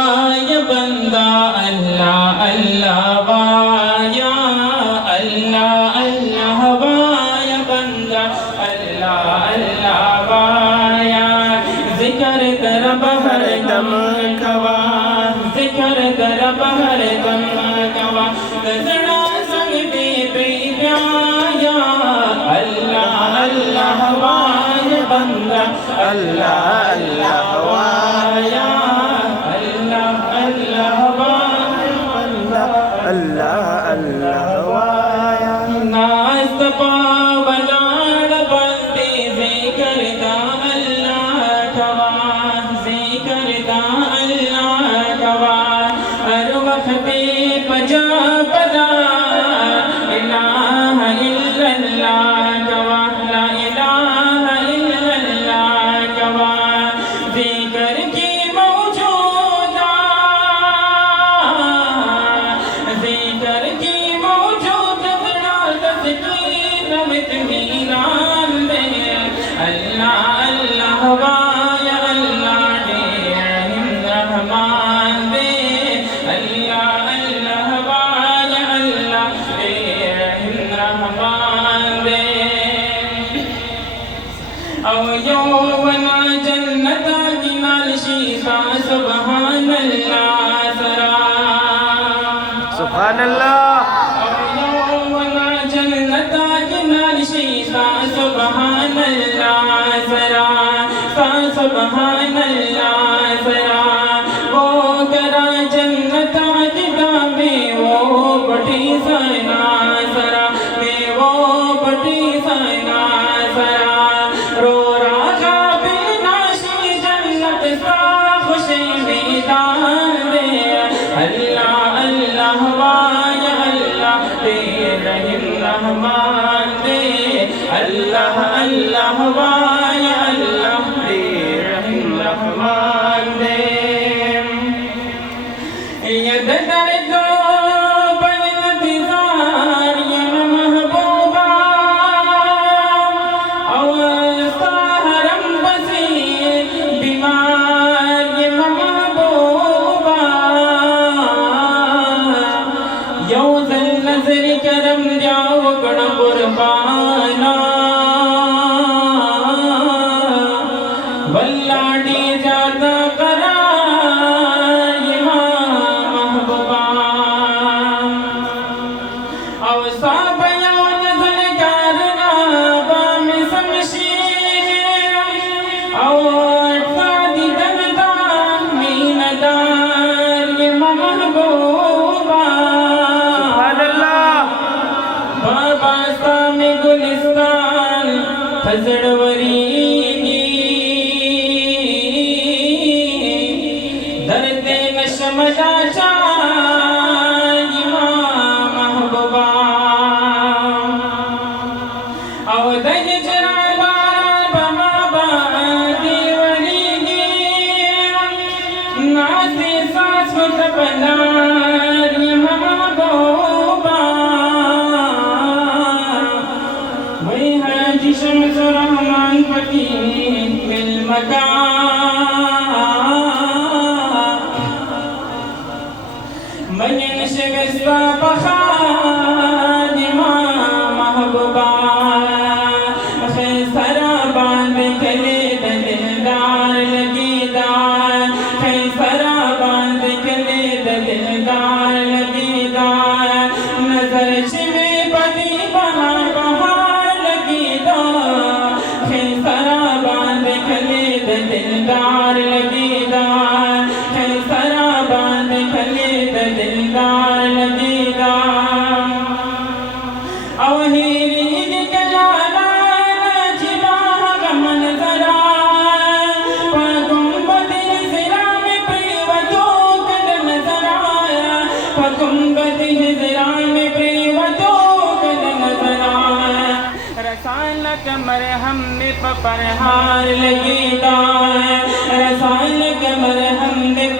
वाह बंदा अल्लाह अल्लाह वाह या अल्लाह अल्लाह वाह बंदा अल्लाह अल्लाह वाह या जिक्र कर बहर दम कवा जिक्र कर बहर दम कवा नजरा संग दे प्याया अल्लाह अल्लाह वाह बंदा अल्लाह अल्लाह वाह या अल्लाह अल्लाह वाह बंदा अल्लाह अल्लाह वाह या नास्त पावलाड़ बंदे जिक्र दा अल्लाह कवा जिक्र दा अल्लाह कवा हर वक्त पजा पदा इलाहा इल्लल्लाह कवा ला इलाहा इल्लल्लाह कवा जिक्र की मौजूदा जिक्र की मौजूद तस्कीर में मीरान दे अल्लाह अल्लाह वाह या अल्लाह दे रहमान दे अल्लाह अल्लाह वाह या अल्लाह दे रहमान दे औ यौवना जन्नता की नालशीसा सुभान अल्लाह सरा सुभान अल्लाह यौवना जन्नता की नालशीसा सुभान अल्लाह सरा सुभान अल्लाह सरा वो करा जन्नता की दामे वो बटी सना सरा में वो बटी सना सरा रो राजा बेनाशी जन्नत सा खुशी मैदान दे अल्लाह अल्लाह वाह या अल्लाह दे रहीम रहमान दे अल्लाह अल्लाह वाह या अल्लाह दे रहीम रहमान दे यद दर्द बन इंतजार ये महबूबा और साहरम बसी बीमार ये महबूबा यौजल नजर करम जाओ गण कुर्बाना वल्लाडी जाता करा ये महबूबा और साबया नजर करना बाम समशीर और सादी दलदा मीनदार ये महबूबा सुभान अल्लाह बाबा सामे गुलिस्तान फजड़वरी दर्दे नशमदा चाय महबूबा और दज जरा बाबा देवरी नासे सासुत बनार महबूबा वही हाजी शम्स रहमान पति मिल मयन शिकस्ता बखादिमा महबूबा खैसरा बांध कले दिलदार लगीदार खैसरा बांध कले दिलदार लगीदार नजर शिवे बदी बहार बहार लगीदार खैसरा बांध कले दिलदार लगीदार खैसरा बांध कले दिलदार लगीदार अवहीरी निकलाना जिबाह गमन जरा पगुंबदी जिरा में प्रियवतो कदन जराया पगुंबदी जिरा में प्रियवतो कदन जराया रसान कमर हम में पपरहार लगीदार रसान कमर हम में